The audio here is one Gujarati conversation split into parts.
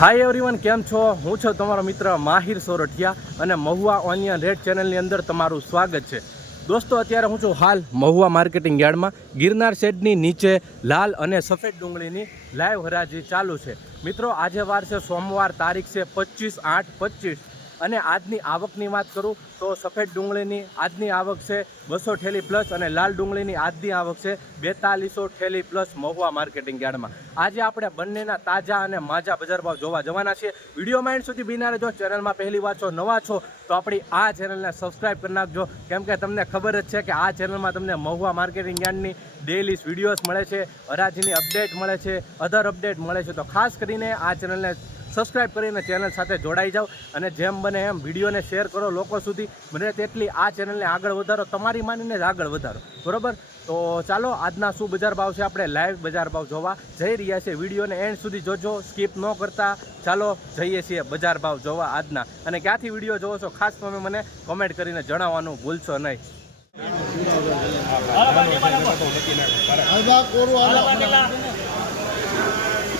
હાય એવરીવન કેમ છો? હું છું તમારો મિત્ર માહિર સોરઠિયા અને મહુવા ઓનિયન રેડ ચેનલની અંદર તમારું સ્વાગત છે. દોસ્તો, અત્યારે હું છું હાલ મહુવા માર્કેટિંગ યાર્ડમાં. ગિરનાર શેડની નીચે લાલ અને સફેદ ડુંગળીની લાઈવ હરાજી ચાલુ છે. મિત્રો, આજે વાર છે, સોમવાર તારીખ છે પચીસ આઠ પચીસ. અને આજની આવકની વાત કરું તો સફેદ ડુંગળીની આજની આવક છે બસો ઠેલી પ્લસ અને લાલ ડુંગળીની આજની આવક છે બેતાલીસો ઠેલી પ્લસ મહુવા માર્કેટિંગ યાર્ડમાં. આજે આપણે બંનેના તાજા અને માજા બજાર ભાવ જોવા જવાના છીએ. વીડિયો માઇન્ડ સુધી બિનારે જો ચેનલમાં પહેલી વાર છો, નવા છો, તો આપણી આ ચેનલને સબસ્ક્રાઇબ કરી નાખજો. કેમ કે તમને ખબર જ છે કે આ ચેનલમાં તમને મહુવા માર્કેટિંગ યાર્ડની ડેલી વિડીયોઝ મળે છે હરાજીની અપડેટ મળે છે અધર અપડેટ મળે છે. તો ખાસ કરીને આ ચેનલને સબસ્ક્રાઇબ કરીને ચેનલ સાથે જોડાઈ જાઓ. અને જેમ બને એમ વિડીયોને શેર કરો લોકો સુધી. બને તેટલી આ ચેનલને આગળ વધારો તમારી માનીને જ આગળ વધારો. બરોબર? તો ચાલો આજના શું બજાર ભાવ છે આપણે લાઈવ બજાર ભાવ જોવા જઈ રહ્યા છીએ. વિડીયોને એન્ડ સુધી જોજો સ્કીપ ન કરતા. ચાલો જઈએ છીએ બજાર ભાવ જોવા આજના. અને ક્યાંથી વીડિયો જોવો છો ખાસ તમે મને કોમેન્ટ કરીને જણાવવાનું ભૂલશો નહીં.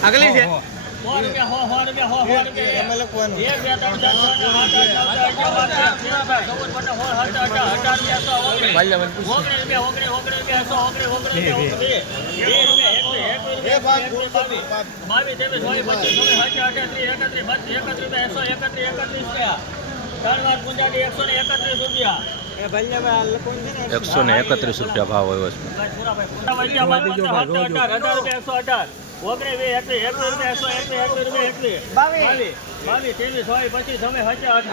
આગલી છે સો રૂપિયા, હો, સો રૂપિયા, હો, સો રૂપિયા. એક, બે, ત્રણ, ચાર, છ, સત્તર, અઢાર, અઢાર રૂપિયા, સો, ઓગણીસ. ઓગણીસ રૂપિયા, ઓગણીસ, ઓગણીસ રૂપિયા, સો, ઓગણીસ, ઓગણીસ રૂપિયા, ઓગણીસ. બે રૂપિયા, એકવીસ, એકવીસ એ ભાગ રૂપિયા, બોલતો એકવીસ, ભાગ. બાવીસ, ત્રેવીસ, ચોવીસ, પચીસ, છવ્વીસ, સત્યાવીસ,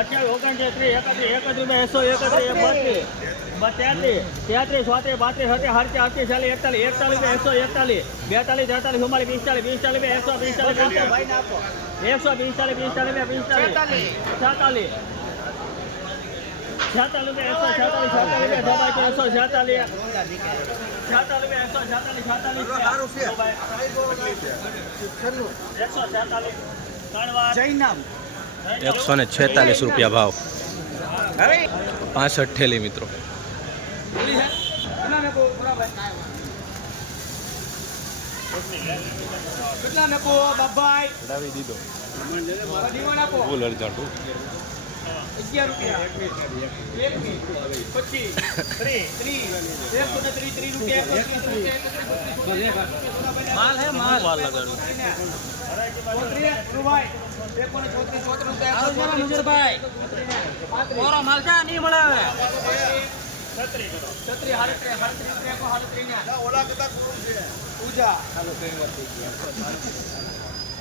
અઠ્યાવીસ, એકત્રીસ, બત્રીસ, એકત્રીસ રૂપિયા, એકસો એકત્રીસ, એકત્રીસ રૂપિયા. ત્રણ વાર પંચાયતી, એકસો ને એકત્રીસ રૂપિયા. એકસો ને એકત્રીસ રૂપિયા ભાવ આવ્યો છે તેત્રીસ ચોત્રીસ પાંત્રીસ છત્રીસ અડતીસ અડતીસ ચાલીસ એકતાલીસ એકતાલીસ એકસો એકતાલીસ બેતાલીસ તેતાલીસ ચુમ્માલીસ પિસ્તાલીસ પિસ્તાલીસ એકસો પિસ્તાલીસ એકસો પિસ્તાલીસ પિસ્તાલીસ પિસ્તાલીસ છેતાલીસ છેતાલીસ એકસો છેતાલીસ છેતાલીસ દબાઈ એકસો છેતાલીસ છેતાલીસ એકસો છેતાલીસ મિત્રો કેટલા નકો બાબાઈ દીધો એકસો ને છેતાલીસ રૂપિયા. માલ હે માલ. માલ લગાડું માલ નહીં મળે હવે?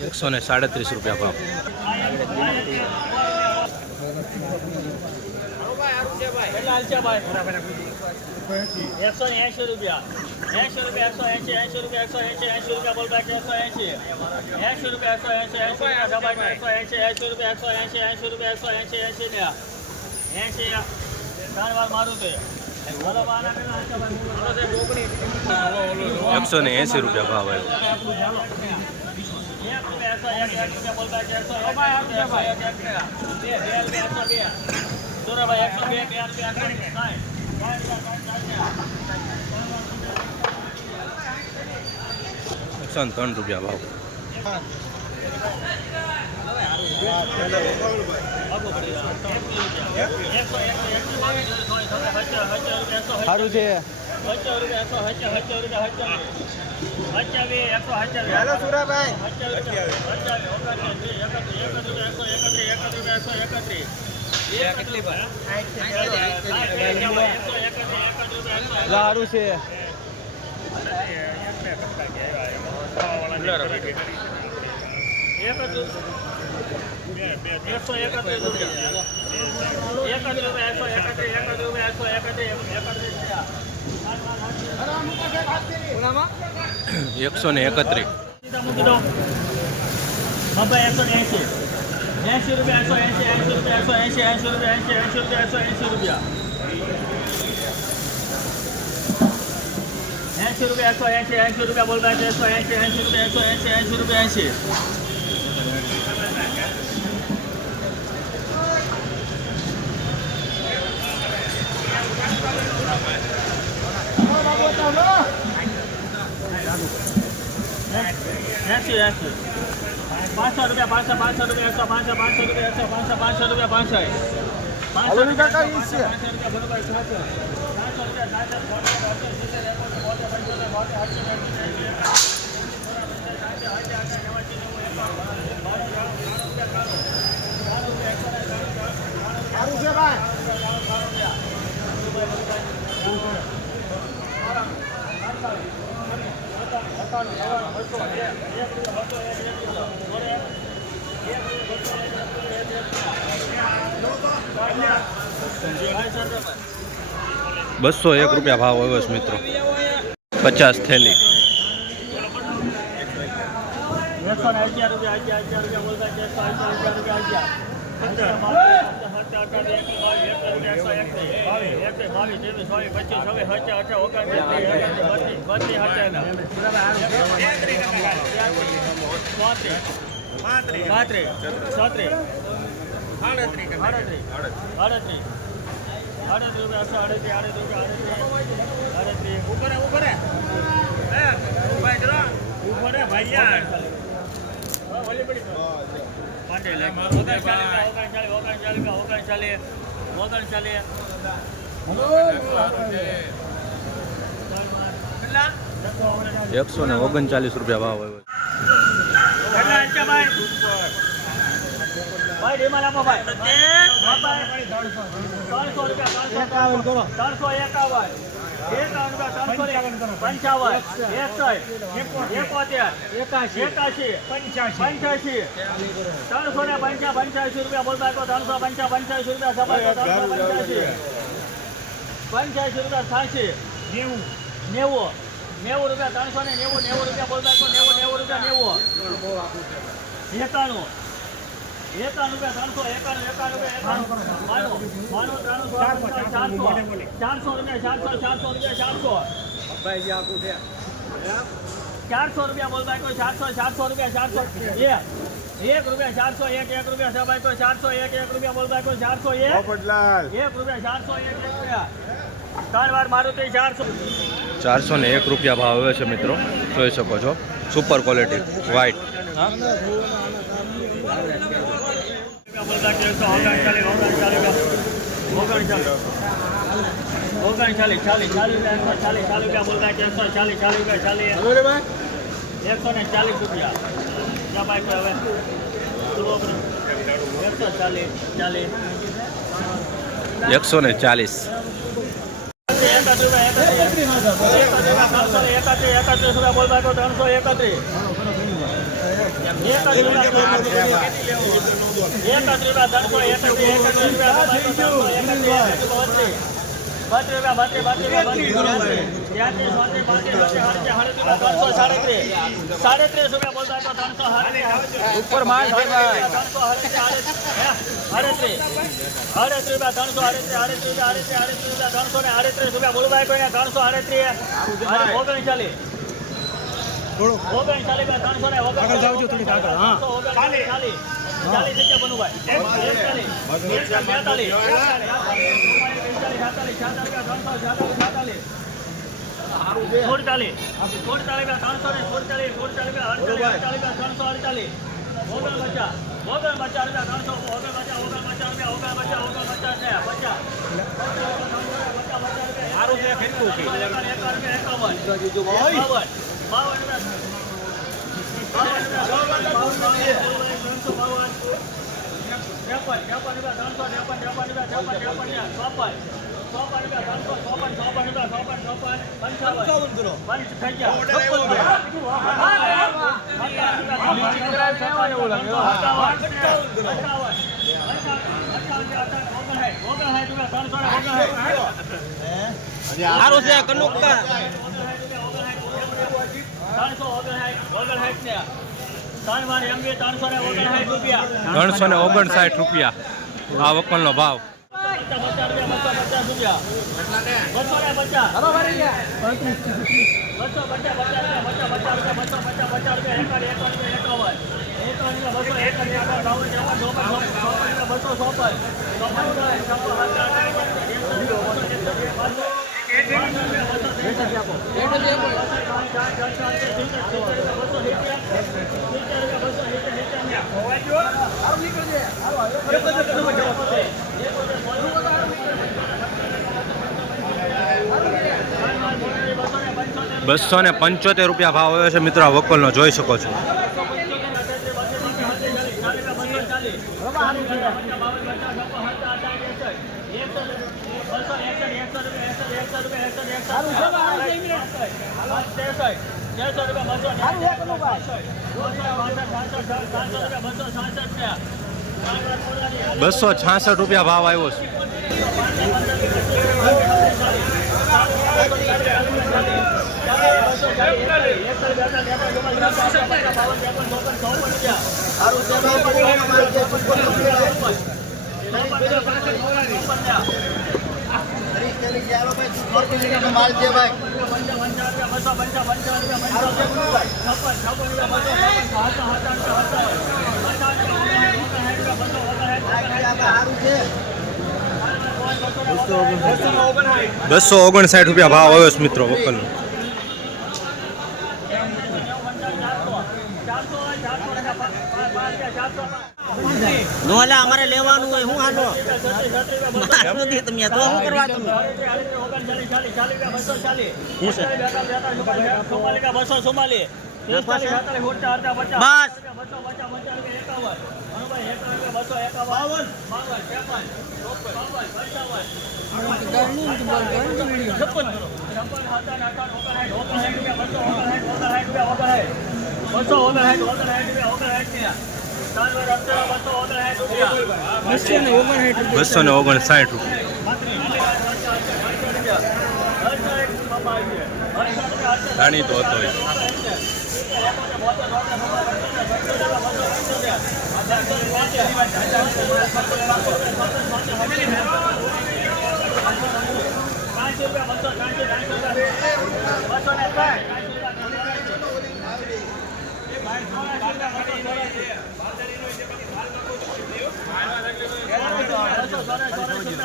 એકસો ને સાડત્રીસ રૂપિયા ને એકસો એંશી રૂપિયા એકસો એંશી રૂપિયા એકસો એંશી એંશી રૂપિયા એકસો રૂપિયા એકસો ને એસી ત્રણ વાર મારું તે બોલો છે ભાઈ? બોલો છે ઓગણીસ. એકસો ને એંસી રૂપિયા ભાવ આવ્યો એક રૂપિયા એકસો એક એક રૂપિયા એકસો એક એકસો એક એક ને. રૂપિયા એકસો બે સુરેભાઈ એકસો બે બે રૂપિયા એકસો સાઠ. સાઠ રૂપિયા, સાઠ, સાઠ. એકસો ને ત્રણ રૂપિયા ભાવ. સારું છે. હાલો સુરાભાઈ સારું છે એકસો એકત્રીસ રૂપિયા એકત્રીસ રૂપિયા એકસો એકત્રીસ એકત્રીસ રૂપિયા એકસો એકત્રીસ એકત્રીસ એકસો ને એકત્રીસ મૂકી દો બબ્બા એકસો ને એંશી એંશી રૂપિયા એકસો એંશી એંશી રૂપિયા એકસો એંશી એંશી રૂપિયા એંશી એંશી રૂપિયા એકસો એંશી રૂપિયા એંશી રૂપિયા એકસો એંશી એંશી રૂપિયા બોલ બાકી એકસો એંશી એંશી રૂપિયા એકસો એંશી એંશી રૂપિયા એંશી એસી એસી. પાંચસો રૂપિયા પાંચસો પાંચસો રૂપિયા એકસો પાંચસો પાંચસો રૂપિયા એકસો પાંચસો પાંચસો રૂપિયા પાંચસો. પાંચસો રૂપિયા. પાંચસો રૂપિયા બરોબર છસો ચારસો રૂપિયા સાતસો બોતેર, અડસો, સિત્તેર, એકોતેર, બોતેર, પંચોતેર, બોતેર, અડસો, એંસી, એંસી, એકાસી, સારું છે ભાઈ બસો એક રૂપિયા ભાવ આવ્યો છે મિત્રો પચાસ થેલી એકસો ને અગિયાર રૂપિયા ઉપર ઉપર ઉપર ભાઈ ઓલી એકસો ને ઓગણચાલીસ રૂપિયા ભાવ આવ્યો ત્રણસો એકાવન. પંચાવન એકોતેર એકાશી. એકાશી પંચ્યાસી ત્રણસો ને પંચા પંચ્યાસી રૂપિયા બોલતા ત્રણસો પંચા પંચ્યાસી રૂપિયા સભા ત્રણસો પંચ્યાસી. પંચ્યાસી રૂપિયા છ્યાસી. નેવું. નેવું. નેવું રૂપિયા ત્રણસો ને નેવું નેવું રૂપિયા બોલતા કહો નેવું નેવું રૂપિયા નેવું. એકાણું ચારસો રૂપિયા ચારસો રૂપિયા ચારસો ચારસો રૂપિયા ચારસો ચારસો રૂપિયા બોલતા કોઈ ચારસો ચારસો રૂપિયા ચારસો એક રૂપિયા ચારસો એક એક રૂપિયા સભાઈ કોઈ ચારસો એક એક રૂપિયા બોલતા કોઈ ચારસો એક એક રૂપિયા ચારસો એક રૂપિયા ત્રણ વાર ચારસો ચારસો ને એક રૂપિયા ભાવ આવે છે મિત્રો. જોઈ શકો છો. સુપર ક્વોલિટી વ્હાઈટ ઓગણચાલીસ ચાલીસ ચાલીસ ચાલીસ ચાલીસ રૂપિયા બોલતા કે એકસો ચાલીસ. ચાલીસ રૂપિયા ચાલીસ એકસો ને ચાલીસ રૂપિયા જા ભાઈ હવે એકસો ચાલીસ ચાલીસ એકસો ને ચાલીસ એકત્રીસ એકત્રીસ એકત્રીસ રૂપિયા બોલતા ત્રણસો એકત્રીસ. સાડત્રીસ. રૂપિયા બોલતા તો ત્રણસો ઉપર માલ આડત્રીસ રૂપિયા ત્રણસો આડત્રીસ આડત્રીસ રૂપિયા ત્રણસો ને આડત્રીસ રૂપિયા બોલવા કોઈ ત્રણસો આડત્રીસ ઓગણચાલીસ. ચાલીસ ચાલીસ જગ્યા બનુભાઈ એકચાલીસ બેતાલીસ સુડતાલીસ સુડતાલીસ ત્રણસો ને સુડતાલીસ સુડતાલીસ અડતાલીસ ત્રણસો અડતાલીસ ઓગણ પચાસ ઓગણ પચાસ રૂપિયા ત્રણસો ઓગણ પચાસ ઓગણ પચાસ રૂપિયા ઓગણ પચાસ ઓગણ પચાસ ને પચાસ સારું છે. કેટલું ત્રણસો ત્રેપન રૂપિયા ત્રણસો ત્રેપન ત્રણસો ઓગણસાઠ ને ત્રણસો ને ઓગણસાઠ રૂપિયા આ વકલનો ભાવ બસો બસો ને પંચોતેર રૂપિયા ભાવ આવ્યો છે. મિત્રો આ વકલનો જોઈ શકો છો. બસો છાસઠ રૂપિયા ભાવ આવ્યો છે. સારું બસો ઓગણસાઠ રૂપિયા ભાવ આવ્યો છે મિત્રો વકલનો નોલા અમારે લેવાનું હોય, હું હાલો. મારું નથી તમે તો શું કરવા તમે બસો. ચુમ્માલીસ બસ બસો ઓગણસાઠ ઓગણસાઠ રૂપિયા, ઓગણસાઠ બસો ને ઓગણસાઠ રૂપિયા જાણીતો હતો એ.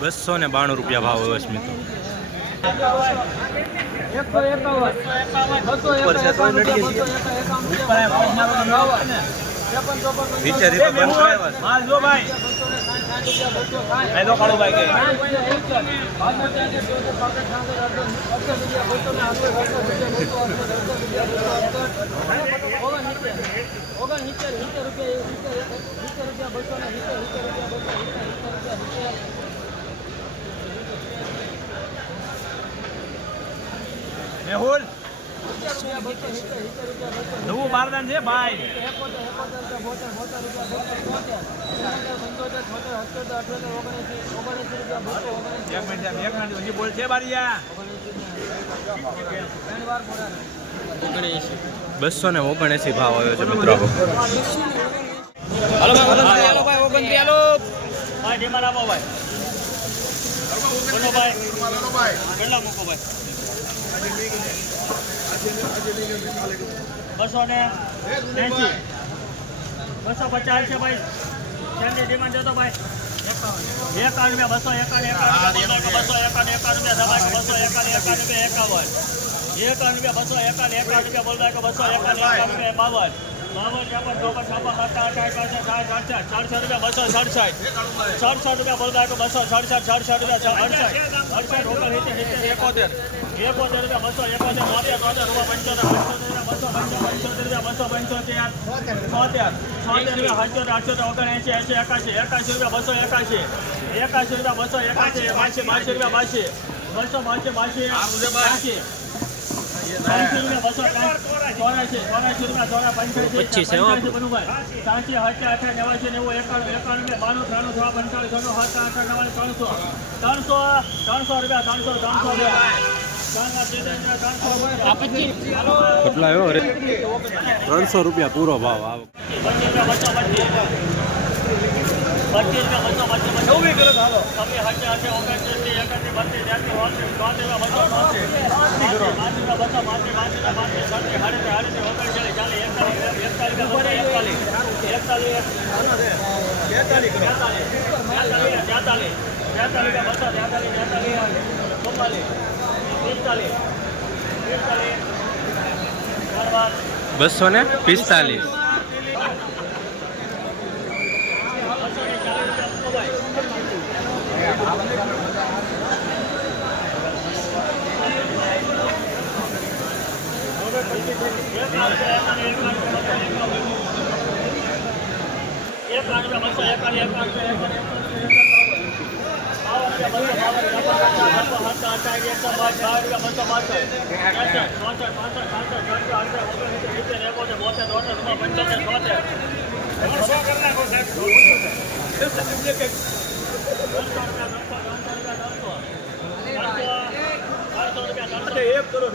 બસો ને બાણું રૂપિયા ભાવ. માલ જો ભાઈ. એ તો કાળો ભાઈ કે મેહુલ નવું બારદાન છે ભાઈ. એક મિનિટ એક મિનિટ હજી બોલ છે બારીયા. બસો ને ઓગણએસી ભાવ આવ્યો છે મિત્રો. હાલો ભાઈ હાલો ભાઈ ઓગણત્રી હાલો. ભાઈ ડીમાર આપો ભાઈ. બોલો ભાઈ. કેટલા મૂકો ભાઈ? બસો ને એસી બસો પચાસ છે ભાઈ. ચાંદી ડિમાન્ડ જતો ભાઈ. એકાવન રૂપિયા, બસો એકાવન એકાવન બસો એકાવન એકાવન રૂપિયા દબાઈ બસો એકાવન એકાવન રૂપિયા એકાવન. એકાવન રૂપિયા, બસો એકાવન એકાવન રૂપિયા બોલવાય બસો એકાવન એકાવન રૂપિયા બાવન. બાવન ત્રેપન ચોપન છપ્પન સત્તાવન અઠાવન સાઠ સાઠ અડસઠ રૂપિયા, બસો સડસઠ. સડસઠ રૂપિયા બોલતા બસો સડસઠ સડસઠ રૂપિયા અડસઠ અડસઠ ઓગણ એકોતેર. એકોતેર રૂપિયા બસો એકોતેર બોતેર બોતેર રૂપિયા પંચોતેર પંચોતેર બસો પંચોતેર છોતેર છોતેર રૂપિયા અઠ્યોતેર અઠ્યોતેર ઓગણ એંસી એકાશી રૂપિયા બસો એકાશી એકાશી રૂપિયા બસો એકાશી બાસી બાસી રૂપિયા બાસી બસો બાસી બાસી બાસી પચીસ સાચી હજાર આઠ નેવાસી નેવું એકાણું એકાણું બાણું ત્રાણું છ પંચાળીસ ત્રણસો ત્રણસો રૂપિયા ત્રણસો ત્રણસો રૂપિયા કેટલા આવ્યો? અરે ત્રણસો રૂપિયા પૂરો ભાવ આવ. રૂપિયા બસો ને પિસ્તાલીસ. એક લાખ રૂપિયા મળશે એક લાખ એક લાખ એક ત્યાંથી ઓગણત્રીસ ચોત્રીસ બસો ચોત્રીસ પાંચ રૂપિયા બસો પાંત્રીસ પાંચ રૂપિયા પાંત્રીસ છત્રીસ સાડત્રીસ સાડત્રીસ ઓગણચાલીસ ચાલીસ એકતાલીસ એકતાલીસ બસો એકતાલીસ એકતાલીસ તેતાલીસ તેતાલીસ તેતાલીસ બસો તેતાલીસ તેતાલીસ ચુમ્માલીસ પિસ્તાલીસ પિસ્તાલીસ ત્યારબાદ બસો ને પિસ્તાલીસ એક કરો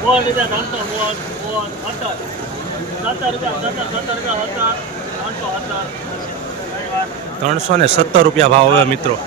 બોલ રૂપિયા ત્રણસો બોલ બોલ સત્તર સત્તર રૂપિયા સત્તર સત્તર રૂપિયા હતા ત્રણસો સત્તર ત્રણસો ને સત્તર રૂપિયા ભાવ હવે મિત્રો.